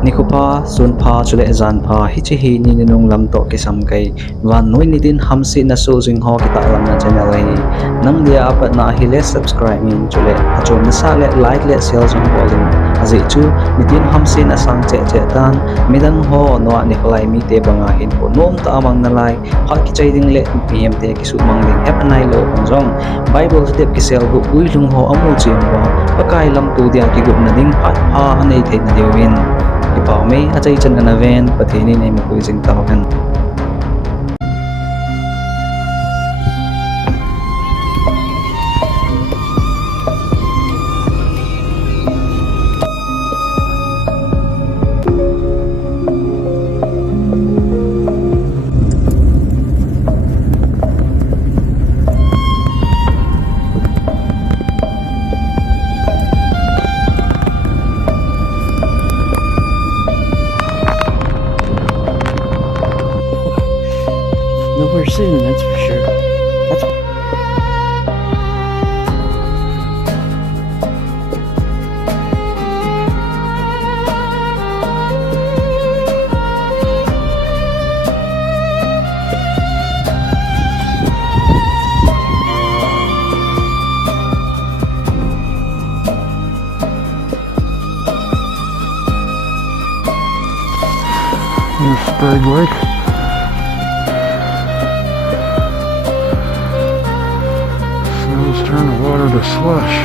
Nikupa, sunpa, chule zanpa, hichi ni ninung lam to kisam kay Vannoi nitin hamsetnaho jingho kita alam na channel hi nang dia apat na hile subscribe min chule achom na sale like le share jong bolin azi chu nitin hamsetna sang che tan midang ho no ni holai mi te banga hin ko nom ta amang na lai phat ki chai ding le pm te ki su mang ding hep nai lo jong bible step ki sel bu uilung ho amu chim wa pakai lam tu dia ki gup na ding phat pha anei the na dewin Ipao may atay chan ka na ven, pati ni na makuising tao kan. Nowhere soon, that's for sure. That's Sprague Lake. Snow's turning water to slush.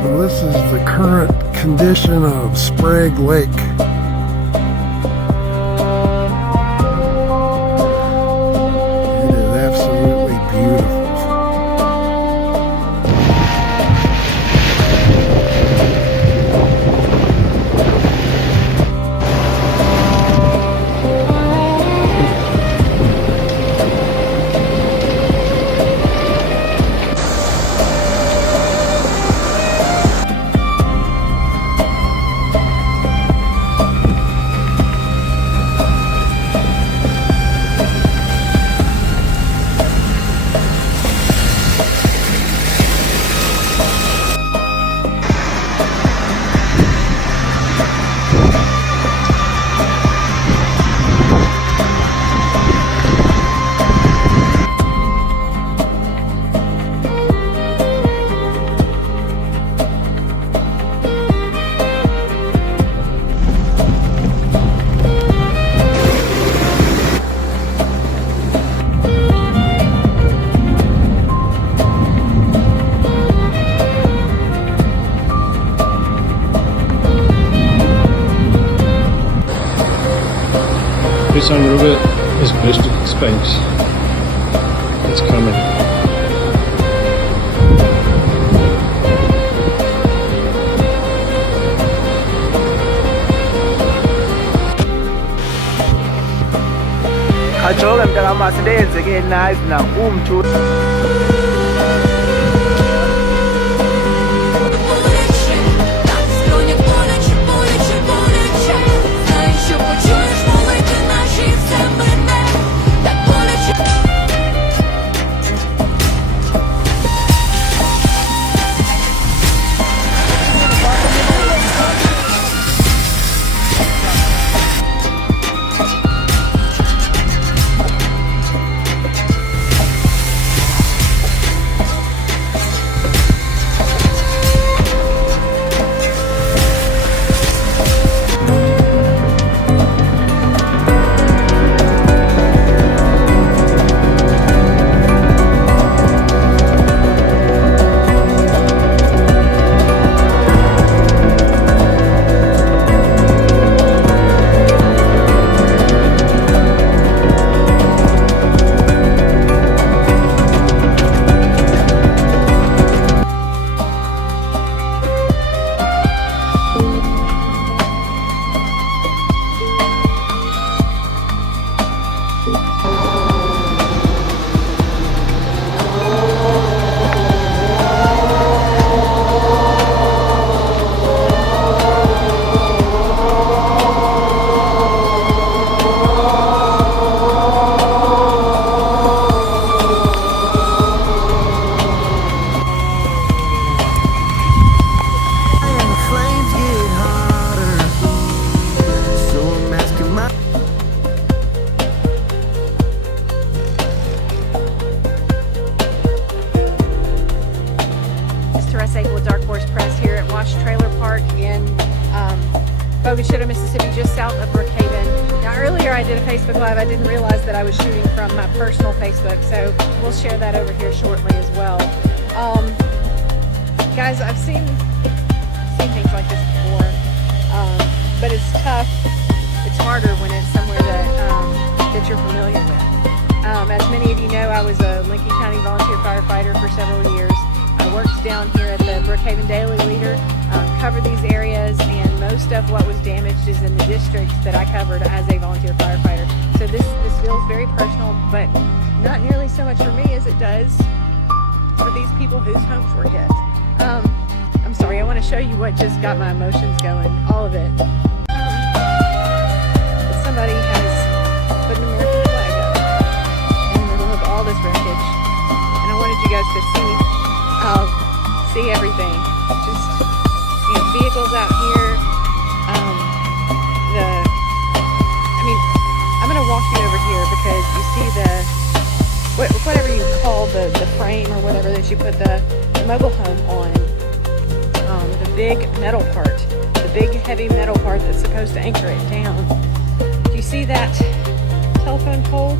So this is the current condition of Sprague Lake. It is absolutely beautiful. This on river is ballistic space. It's coming. Kajoga mntaka silenze ke nice na umthu Facebook Live. I didn't realize that I was shooting from my personal Facebook, so we'll share that over here shortly as well. Guys, I've seen things like this before, but it's tough. It's harder when it's somewhere that you're familiar with. As many of you know, I was a Lincoln County volunteer firefighter for several years. I worked down here at the Brookhaven Daily Leader, covered these areas, and most of what was damaged is in the districts that I covered as a volunteer firefighter. So this feels very personal, but not nearly so much for me as it does for these people whose homes were hit. I'm sorry, I want to show you what just got my emotions going, all of it. Somebody has put an American flag up in the middle of all this wreckage, and I wanted you guys to see everything. Just, you know, vehicles out here. I'm gonna walk you over here because you see whatever you call the frame or whatever that you put the mobile home on. The big metal part, the big heavy metal part that's supposed to anchor it down. Do you see that telephone pole?